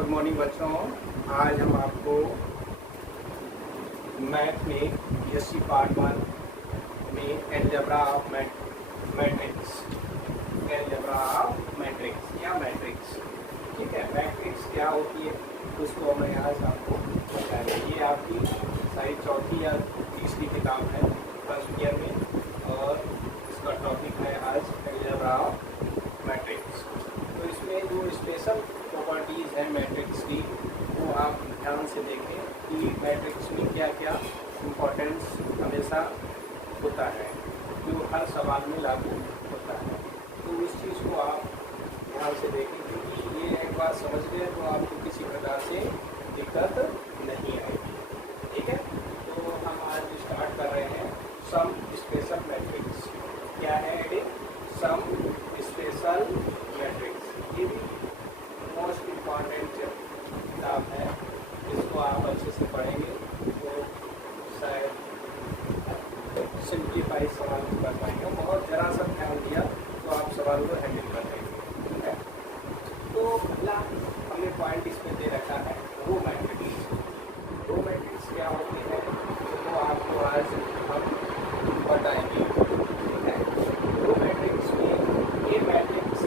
Good morning बच्चों। आज हम आपको मैथ में BSc पार्ट 1 में एलजेब्रा ऑफ मैट्रिक्स या मैट्रिक्स, ठीक है। मैट्रिक्स क्या होती है उसको मैं आज आपको बताएंगे। ये आपकी शायद चौथी या तीसरी किताब है फर्स्ट ईयर में, और इसका टॉपिक है आज एलजेब्रा ऑफ मैट्रिक्स। तो इसमें जो स्पेशल प्रॉपर्टीज़ हैं मैट्रिक्स की, वो आप ध्यान से देखें कि मैट्रिक्स में क्या क्या इम्पोर्टेंस हमेशा होता है, जो हर सवाल में लागू होता है। तो उस चीज़ को आप ध्यान से देखें, क्योंकि ये एक बात समझ गए तो आपको किसी प्रकार से दिक्कत नहीं आएगी, ठीक है। तो हम आज स्टार्ट कर रहे हैं सम स्पेशल मैट्रिक्स। क्या है ये? Some special matrix. ये भी मोस्ट इम्पॉर्टेंट किताब है, इसको आप अच्छे से पढ़ेंगे तो शायद सिंप्लीफाई सवाल कर पाएंगे। बहुत ज़रा सा ध्यान दिया तो आप सवाल को हैंडल कर लेंगे, ठीक है। तो पहला हमने पॉइंट इसमें दे रखा है रो मैट्रिक्स। रो मैट्रिक्स क्या होते हैं तो आपको आज हम बताएंगे, ठीक है। रो मैट्रिक्स में ए मैट्रिक्स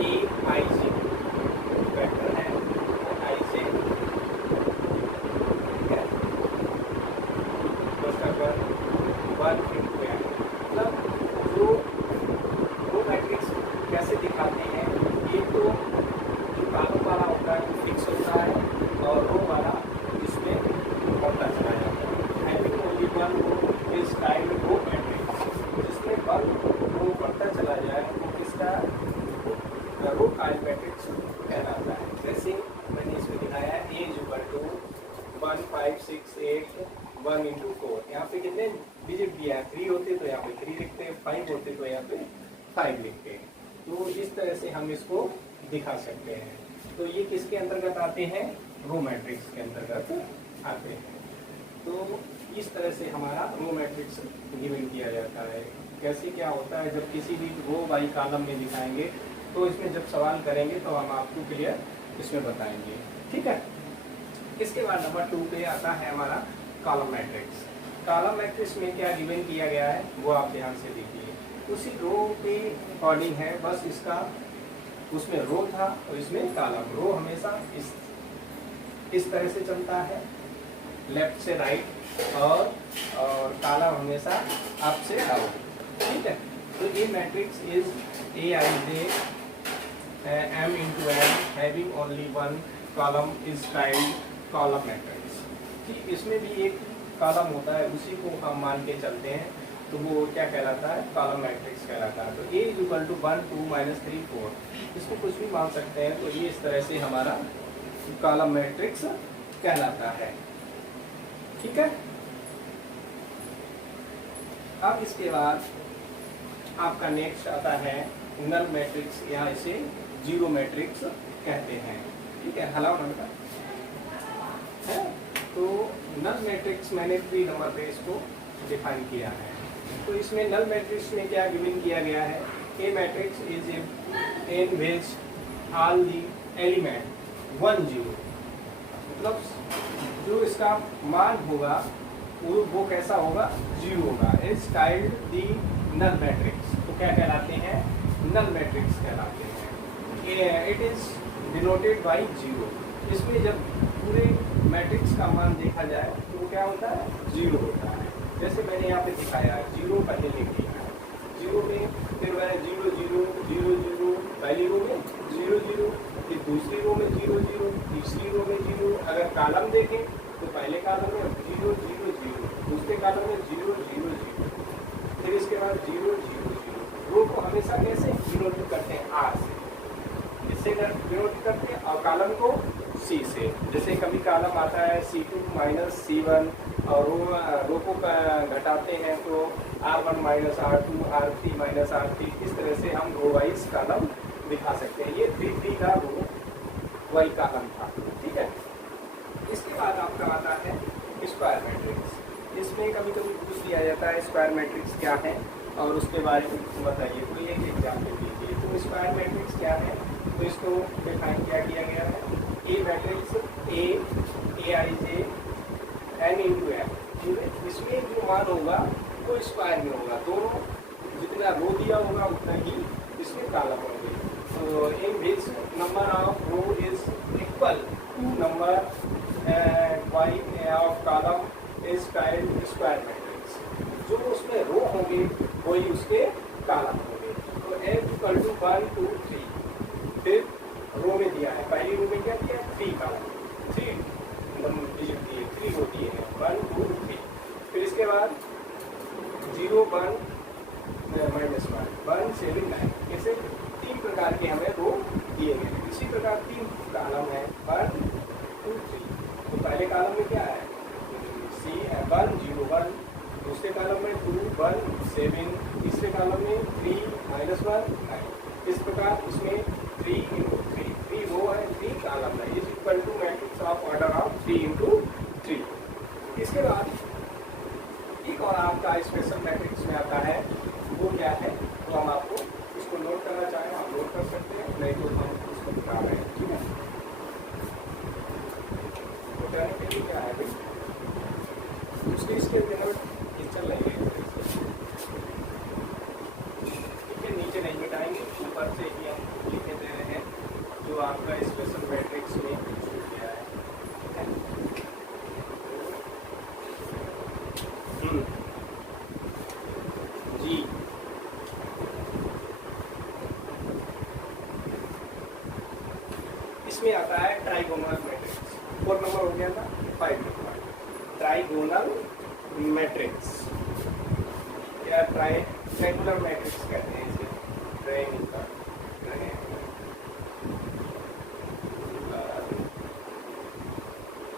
ए आई से वेक्टर है, आई से, ठीक है। वन इंटू एन, मतलब जो रो मैट्रिक्स कैसे दिखाते हैं, ये तो जो कॉलम वाला होता है फिक्स होता है और रो वाला इसमें बढ़ता चला जाता है। Having only one row is typed row matrix. जिसमें वन रो बढ़ता चला जाए वो किसका रो टाइप मैट्रिक्स कहलाता है। जैसे मैंने इसमें दिखाया है ए इज इक्वल टू 1 5 6 8 1 इंटू 4। यहाँ पे कितने डिजिट दिया है? 3 होते तो यहाँ पे 3 लिखते हैं, 5 होते तो यहाँ पे 5 लिखते हैं। तो इस तरह से हम इसको दिखा सकते हैं। तो ये किसके अंतर्गत आते हैं? रो मैट्रिक्स के अंतर्गत आते हैं। तो इस तरह से हमारा रो मैट्रिक्स गिवन किया जाता है। कैसे क्या होता है, जब किसी भी रो बाई कॉलम में दिखाएंगे तो इसमें जब सवाल करेंगे तो हम आपको क्लियर इसमें बताएंगे, ठीक है। इसके बाद नंबर 2 पे आता है हमारा कॉलम मैट्रिक्स। कॉलम मैट्रिक्स में क्या गिवन किया गया है वो आप ध्यान से देखिए। उसी रो के अकॉर्डिंग है, बस इसका उसमें रो था और इसमें कॉलम। रो हमेशा इस तरह से चलता है, लेफ्ट से राइट, और कॉलम हमेशा अप से डाउन, ठीक है। तो ये matrix is A I J M into N having only one column is typed column matrix. ठीक, इसमें भी एक कॉलम होता है, उसी को हम मान के चलते हैं तो वो क्या कहलाता है? कॉलम मैट्रिक्स कहलाता है। तो ए इज इक्वल टू 1 2 -3 4, इसको कुछ भी मान सकते हैं। तो ये इस तरह से हमारा कॉलम मैट्रिक्स कहलाता है, ठीक है। अब इसके बाद आपका नेक्स्ट आता है नल मैट्रिक्स, या इसे जीरो मैट्रिक्स कहते हैं, ठीक है। हला नंबर है। तो नल मैट्रिक्स मैंने 3 नंबर पे इसको डिफाइन किया है। तो इसमें नल मैट्रिक्स में क्या गिवन किया गया है? A matrix is in which all the element 1 0, मतलब जो इसका मान होगा वो कैसा होगा? 0 होगा। Is typed the null matrix. तो क्या कहलाते हैं? नल मैट्रिक्स कहलाते हैं। It is denoted by 0। इसमें जब पूरे मैट्रिक्स का मान देखा जाए तो वो क्या होता है? 0 होता है। जैसे मैंने यहाँ पे दिखाया है, 0 पहले लिख दिया है, 0 में फिर मैंने 0 0 0 0, पहली रो में 0 0, फिर दूसरी रो में 0 0, तीसरी रो में 0। अगर कॉलम देखें तो पहले कॉलम में 0 0 0, दूसरे कॉलम में 0 0 0, फिर इसके बाद 0 0 0। रो को हमेशा कैसे डिनोट करते हैं? आर से, इससे डिनोट करते हैं, और कॉलम को सी से। जैसे कभी कॉलम आता है C2 - C1, और रो को घटाते हैं तो R1 - R2 R3 - R3। इस तरह से हम रो वाइज कॉलम दिखा सकते हैं। ये 3 3 का रो वाई कॉलम था, ठीक है। इसके बाद आपका आता है स्क्वायर मैट्रिक्स। इसमें कभी कभी पूछ लिया जाता है स्क्वायर मैट्रिक्स क्या है और उसके बारे में बताइए। तो ये एग्जाम्पल दीजिए। तो स्क्वायर मैट्रिक्स क्या है? तो इसको डिफाइन क्या किया गया है, a matrix A I J N into N, इसमें जो मान होगा वो स्क्वायर में होगा, दोनों जितना रो दिया होगा उतना ही इसमें कॉलम होंगे। तो in which number of row is equal to number of column is called square matrix, जो उसमें रो होंगे वही उसके कॉलम होंगे। तो एन इक्वल टू 1 2 3, फिर रो में दिया है, पहली रो में क्या दिया है 3 कॉलम, 3 डिजिट दिए, 3 रो दिए हैं 1 2 3, फिर इसके बाद 0 1 -1 1 7 9, ऐसे 3 प्रकार के हमें रो दिए गए। इसी प्रकार 3 कॉलम है 1 2 3, तो पहले कॉलम में क्या है सी 1 0 1, दूसरे कॉलम में 2 1 7, तीसरे कॉलम में 3 -1 9, इस प्रकार इसमें 3 into 3, 3 रो है 3 कॉलम है, is equal to matrix of order of 3 into 3। इसके बाद एक और आपका स्पेशल मैट्रिक्स में आता है, वो क्या है, तो हम आपको इसको नोट करना चाहें आप नोट कर सकते हैं, नहीं तो हम इसको बता रहे हैं, ठीक है। तो कहने के लिए क्या है भाई, उसके इसके मिनट चल रही है, ठीक है, नीचे नहीं मिटाएंगे, ऊपर से ही हम लिखे दे रहे हैं जो आपका स्पेशल मैट्रिक्स में किया है, जी। इसमें आता है ट्राइगोनल मैट्रिक्स, 4 नंबर हो गया था, 5 नंबर ट्राइगोनल मैट्रिक्स या ट्रायंगुलर मैट्रिक्स कहते हैं इसे, ट्रायंगुलर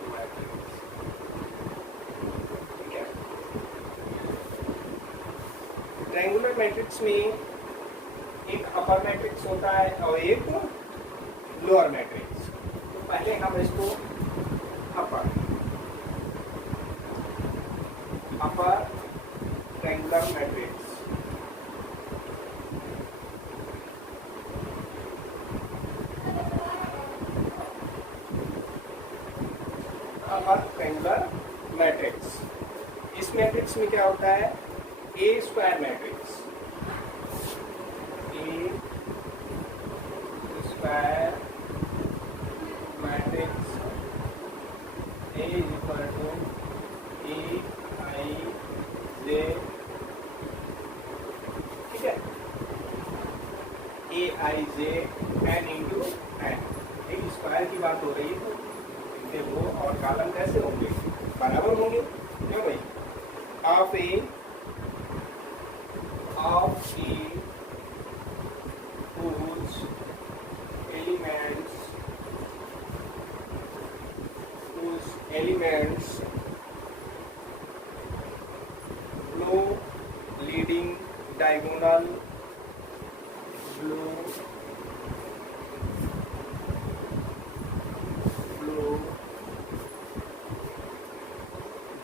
मैट्रिक्स, ठीक है। ट्रायंगुलर मैट्रिक्स में एक अपर मैट्रिक्स होता है और एक लोअर मैट्रिक्स। तो पहले हम इसको upper triangular matrix, upper triangular matrix, इस मैट्रिक्स में क्या होता है, a square matrix, a square matrix A is equal to A I J, ठीक है, A I J N into N, एक स्क्वायर की बात हो रही है, तो इनके रो और कॉलम कैसे होंगे, बराबर होंगे, क्यों भाई, of A whose elements flow leading diagonal flow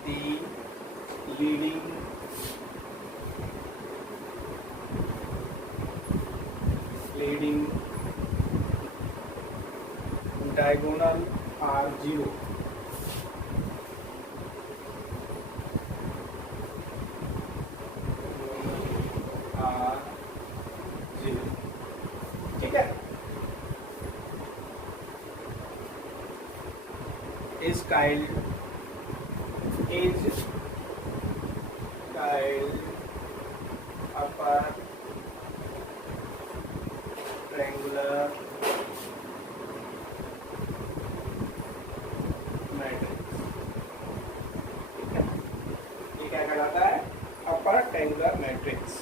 the leading diagonal are 0, ठीक है। is called upper triangular matrix, ठीक है, ये क्या कहलाता है, upper triangular matrix,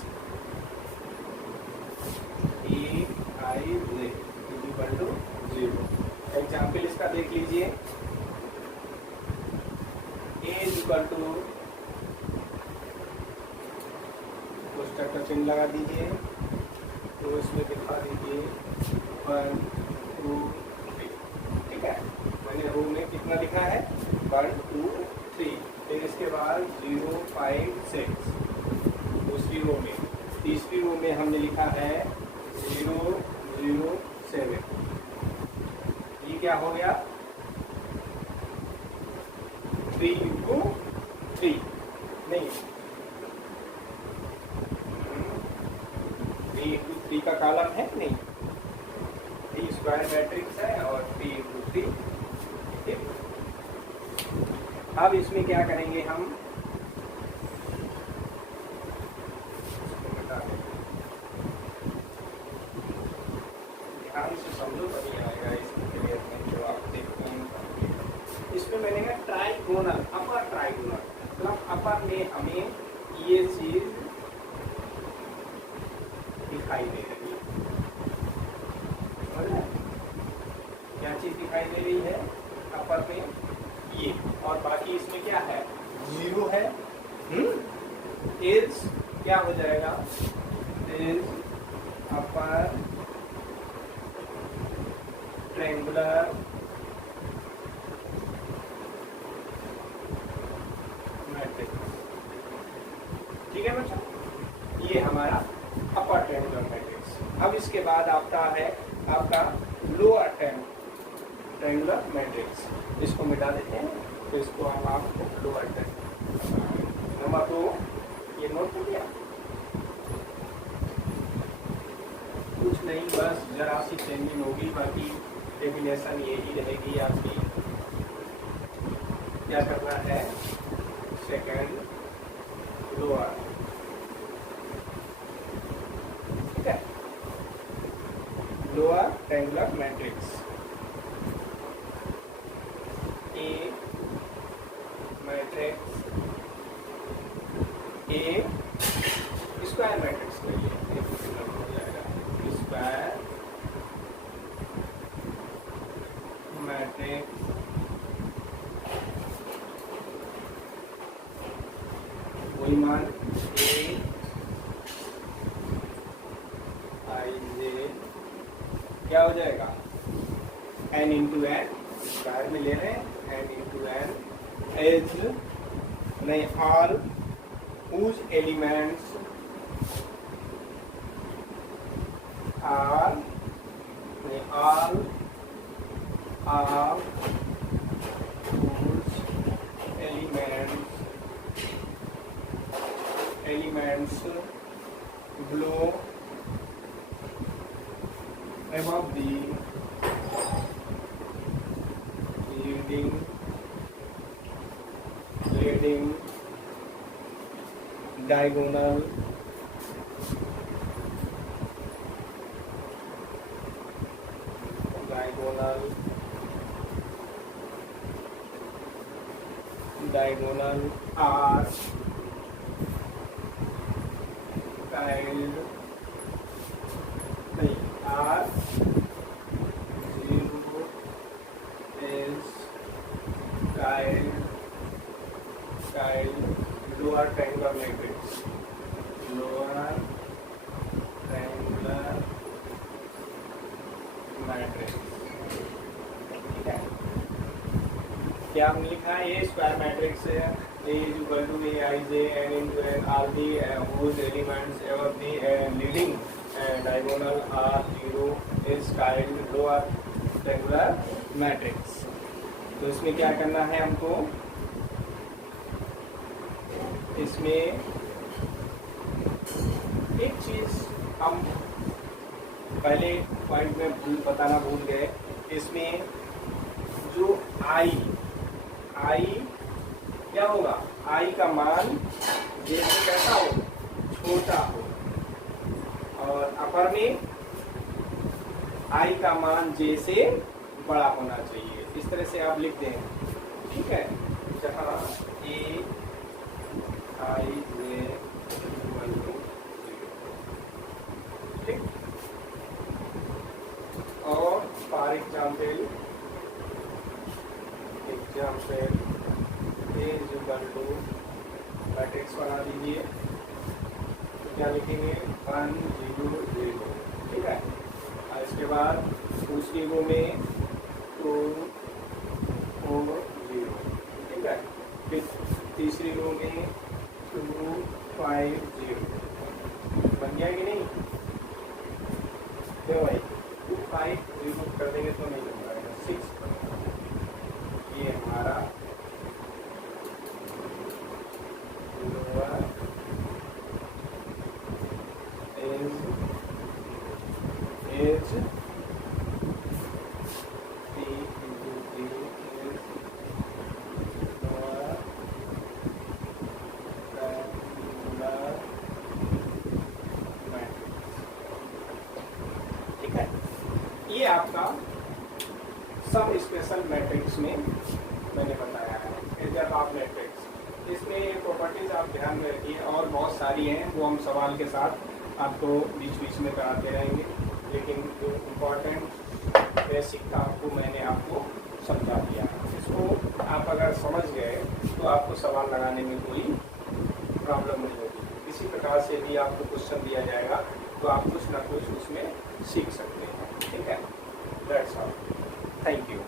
A I J equal to 0। Example इसका देख लीजिए, ए इक्वल टू कोष्ठक का चिन्ह लगा दीजिए, तो इसमें दिखा दीजिए 1 2 3, ठीक है, मैंने रो में कितना लिखा है 1 2 3, फिर इसके बाद 0 5 6, दूसरी रो में, तीसरी रो में हमने लिखा है 0 0 7, क्या हो गया 3 इंटू 3 नहीं 3 इंटू 3 का कॉलम है नहीं 3 स्क्वायर मैट्रिक्स है और 3 इंटू 3 ठीक। अब इसमें क्या करेंगे हम ध्यान से समझो तभी आएगा इसमें क्लियर में जो आप देखते हैं। इसमें मिलेगा ट्राइगोनल अपर ट्राइगोनल मतलब अपर में हमें ये चीज दिखाई दे रही है क्या चीज दिखाई दे रही है अपर में ये और बाकी इसमें क्या है 0 है इज क्या हो जाएगा इज अपर ट्रायंगुलर मैट्रिक्स ठीक है बच्चों ये हमारा अपर ट्रायंगुलर मैट्रिक्स। अब इसके बाद आता है आपका लोअर ट्रायंगुलर मैट्रिक्स इसको मिटा देते हैं तो इसको हम आपको लोअर नंबर 2 ये नोट कर लिया कुछ नहीं बस जरा सी चेंजिंग होगी बाकी डेफिनेशन यही रहेगी आपकी क्या करना है सेकंड लोअर ठीक है lower triangular matrix A matrix a square matrix के लिए हो जाएगा स्क्वायर मैट्रिक्स वही मान ए आई जे क्या हो जाएगा एन इंटू एन स्क्वायर में ले रहे हैं एन इंटू एन एज नहीं all whose elements are all whose elements below above the leading diagonal are tiled नहीं are 0 is tiled lower triangular matrix lower triangular matrix ठीक है क्या हमने लिखा है ये स्क्वायर मैट्रिक्स है A is equal to A I J n into n all the whose elements above the leading diagonal are 0 is tiled lower triangular matrix। तो इसमें क्या करना है हमको इसमें एक चीज हम पहले पॉइंट में बताना भूल गए इसमें जो आई क्या होगा आई का मान जैसे कैसा हो छोटा हो और अपर में आई का मान जैसे बड़ा होना चाहिए इस तरह से आप लिख दें ठीक है जहाँ ए आई जे ठीक और फॉर एग्जाम्पल मैट्रिक्स बना दीजिए तो क्या लिखेंगे 1 0 0 ठीक है और इसके बाद दूसरी रो में 2 4 0 ठीक है फिर तीसरी रो में 2 5 0 बन गया कि नहीं क्यों भाई 2 5 0 कर देंगे तो नहीं बन पाएगा 6 ये हमारा lower as P into P is lower triangular matrix। ठीक है, ये आपका सब स्पेशल मैट्रिक्स में मैंने बताया है, एजर ऑफ मैट्रिक्स। इसमें ये प्रॉपर्टीज आप ध्यान में रखिए, और बहुत सारी हैं वो हम सवाल के साथ आपको बीच बीच में कराते रहेंगे, लेकिन जो इम्पोर्टेंट बेसिक था आपको मैंने आपको समझा दिया। इसको आप अगर समझ गए तो आपको सवाल लगाने में कोई प्रॉब्लम नहीं होगी। इसी प्रकार से भी आपको क्वेश्चन दिया जाएगा तो आप कुछ ना कुछ उसमें सीख सकते हैं। ठीक है, दैट्स ऑल, थैंक यू।